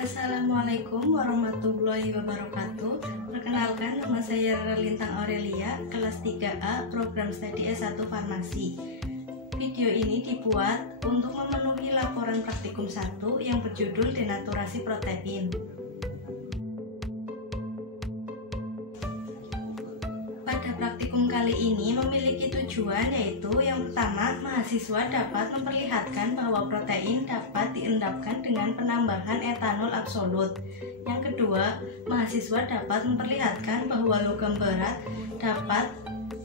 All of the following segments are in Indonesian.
Assalamualaikum warahmatullahi wabarakatuh. Perkenalkan, nama saya Rara Lintang Aurelia, kelas 3A, program studi S1 Farmasi. Video ini dibuat untuk memenuhi laporan praktikum 1 yang berjudul denaturasi protein. Pada praktikum kali ini memiliki tujuan, yaitu yang pertama, mahasiswa dapat memperlihatkan bahwa protein dapat diendapkan dengan penambahan etanol absolut. Yang kedua, mahasiswa dapat memperlihatkan bahwa logam berat dapat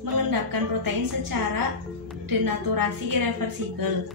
mengendapkan protein secara denaturasi irreversibel.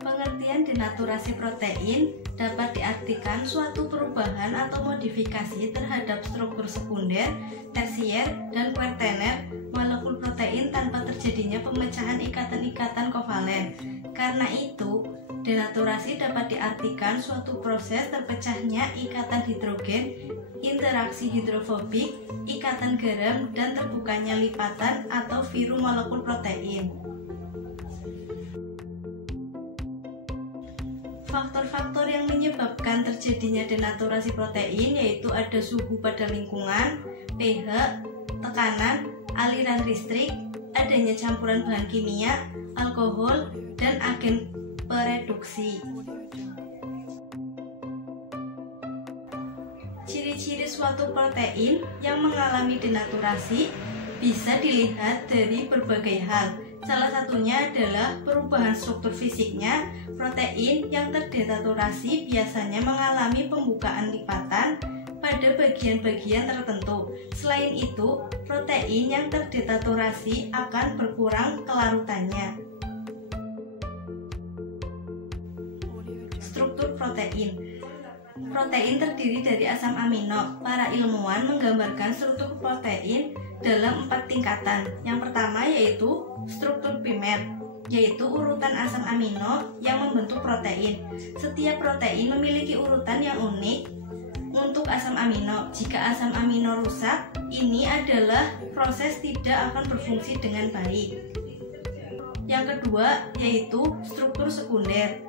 Pengertian denaturasi protein dapat diartikan suatu perubahan atau modifikasi terhadap struktur sekunder, tersier, dan kuartener molekul protein tanpa terjadinya pemecahan ikatan-ikatan kovalen. Karena itu, denaturasi dapat diartikan suatu proses terpecahnya ikatan hidrogen, interaksi hidrofobik, ikatan garam, dan terbukanya lipatan atau viru molekul protein. Faktor-faktor yang menyebabkan terjadinya denaturasi protein yaitu ada suhu pada lingkungan, pH, tekanan, aliran listrik, adanya campuran bahan kimia, alkohol, dan agen pereduksi. Ciri-ciri suatu protein yang mengalami denaturasi bisa dilihat dari berbagai hal. Salah satunya adalah perubahan struktur fisiknya. Protein yang terdenaturasi biasanya mengalami pembukaan lipatan pada bagian-bagian tertentu. Selain itu, protein yang terdenaturasi akan berkurang kelarutannya. Struktur protein. Protein terdiri dari asam amino. Para ilmuwan menggambarkan struktur protein dalam 4 tingkatan. Yang pertama yaitu struktur primer, yaitu urutan asam amino yang membentuk protein. Setiap protein memiliki urutan yang unik untuk asam amino. Jika asam amino rusak, ini adalah proses tidak akan berfungsi dengan baik. Yang kedua yaitu struktur sekunder.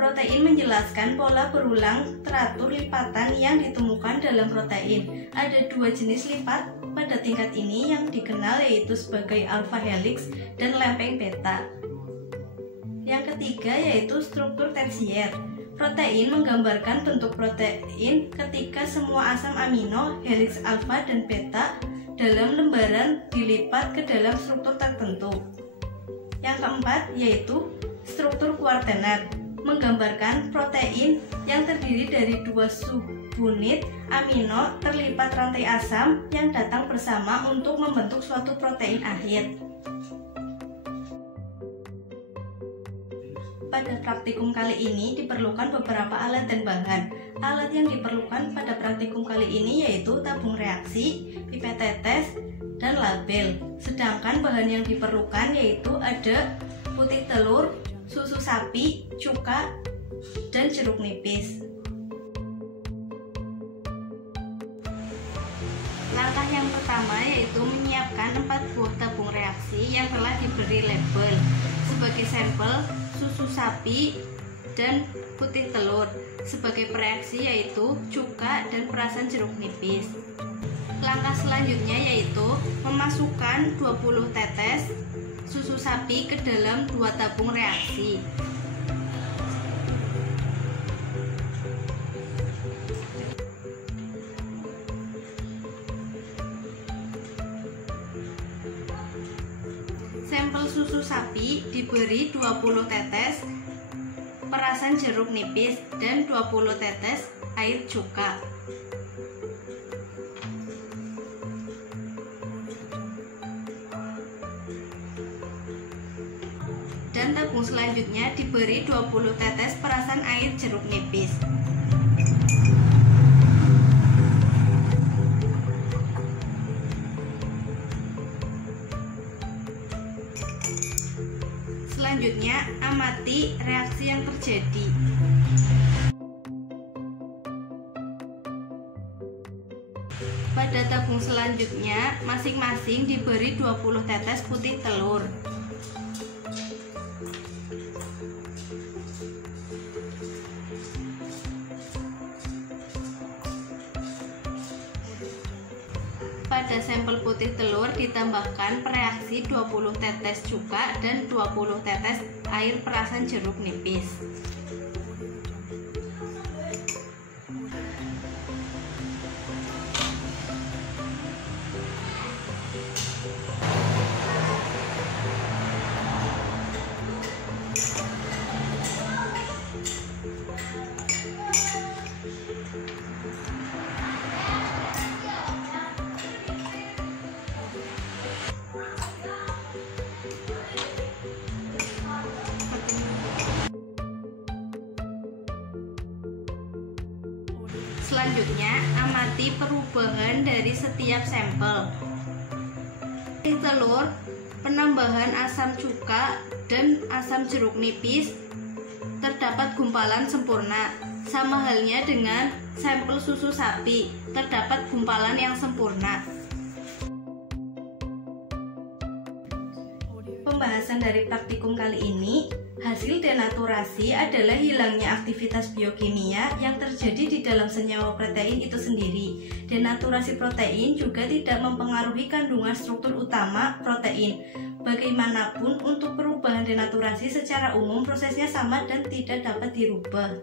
Protein menjelaskan pola berulang teratur lipatan yang ditemukan dalam protein. Ada 2 jenis lipat pada tingkat ini yang dikenal yaitu sebagai alpha helix dan lempeng beta. Yang ketiga yaitu struktur tersier. Protein menggambarkan bentuk protein ketika semua asam amino, helix alpha dan beta dalam lembaran dilipat ke dalam struktur tertentu. Yang keempat yaitu struktur kuartener, menggambarkan protein yang terdiri dari 2 subunit amino terlipat rantai asam yang datang bersama untuk membentuk suatu protein akhir. Pada praktikum kali ini diperlukan beberapa alat dan bahan. Alat yang diperlukan pada praktikum kali ini yaitu tabung reaksi, pipet tetes, dan label. Sedangkan bahan yang diperlukan yaitu ada putih telur, susu sapi, cuka, dan jeruk nipis. Langkah yang pertama yaitu menyiapkan 4 buah tabung reaksi yang telah diberi label. Sebagai sampel, susu sapi dan putih telur. Sebagai pereaksi yaitu cuka dan perasan jeruk nipis. Langkah selanjutnya yaitu memasukkan 20 tetes susu sapi ke dalam 2 tabung reaksi. Sampel susu sapi diberi 20 tetes perasan jeruk nipis dan 20 tetes air cuka. Dan tabung selanjutnya diberi 20 tetes perasan air jeruk nipis. Selanjutnya, amati reaksi yang terjadi. Pada tabung selanjutnya Selanjutnya, masing-masing diberi 20 tetes putih telur. Pada sampel putih telur ditambahkan pereaksi 20 tetes cuka dan 20 tetes air perasan jeruk nipis. Selanjutnya, amati perubahan dari setiap sampel. Putih telur, penambahan asam cuka dan asam jeruk nipis, terdapat gumpalan sempurna. Sama halnya dengan sampel susu sapi, terdapat gumpalan yang sempurna. Pembahasan dari praktikum kali ini, hasil denaturasi adalah hilangnya aktivitas biokimia yang terjadi di dalam senyawa protein itu sendiri. Denaturasi protein juga tidak mempengaruhi kandungan struktur utama protein. Bagaimanapun, untuk perubahan denaturasi secara umum prosesnya sama dan tidak dapat dirubah.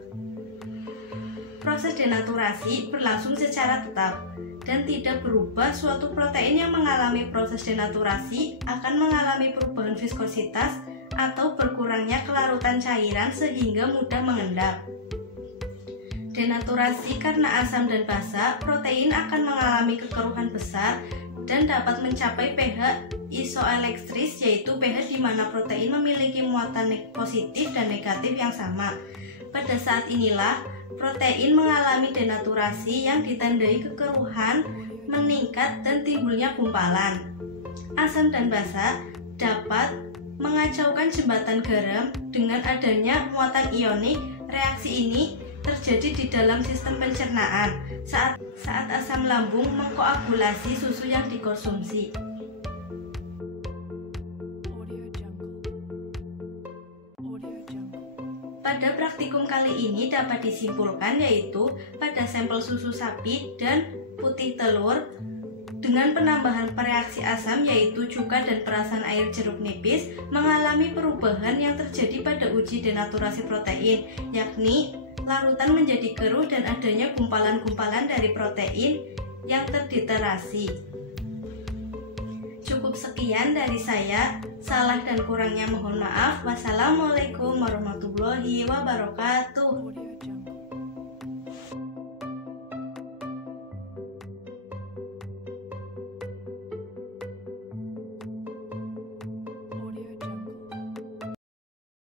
Proses denaturasi berlangsung secara tetap dan tidak berubah. Suatu protein yang mengalami proses denaturasi akan mengalami perubahan viskositas atau berkurangnya kelarutan cairan sehingga mudah mengendap. Denaturasi karena asam dan basa, protein akan mengalami kekeruhan besar dan dapat mencapai pH isoelektris, yaitu pH di mana protein memiliki muatan positif dan negatif yang sama. Pada saat inilah protein mengalami denaturasi yang ditandai kekeruhan meningkat dan timbulnya gumpalan. Asam dan basa dapat mengacaukan jembatan garam dengan adanya muatan ionik. Reaksi ini terjadi di dalam sistem pencernaan saat asam lambung mengkoagulasi susu yang dikonsumsi. Pada praktikum kali ini dapat disimpulkan yaitu pada sampel susu sapi dan putih telur dengan penambahan pereaksi asam yaitu cuka dan perasan air jeruk nipis mengalami perubahan yang terjadi pada uji denaturasi protein, yakni larutan menjadi keruh dan adanya gumpalan-gumpalan dari protein yang terditerasi. Cukup sekian dari saya, salah dan kurangnya mohon maaf. Wassalamualaikum warahmatullahi wabarakatuh.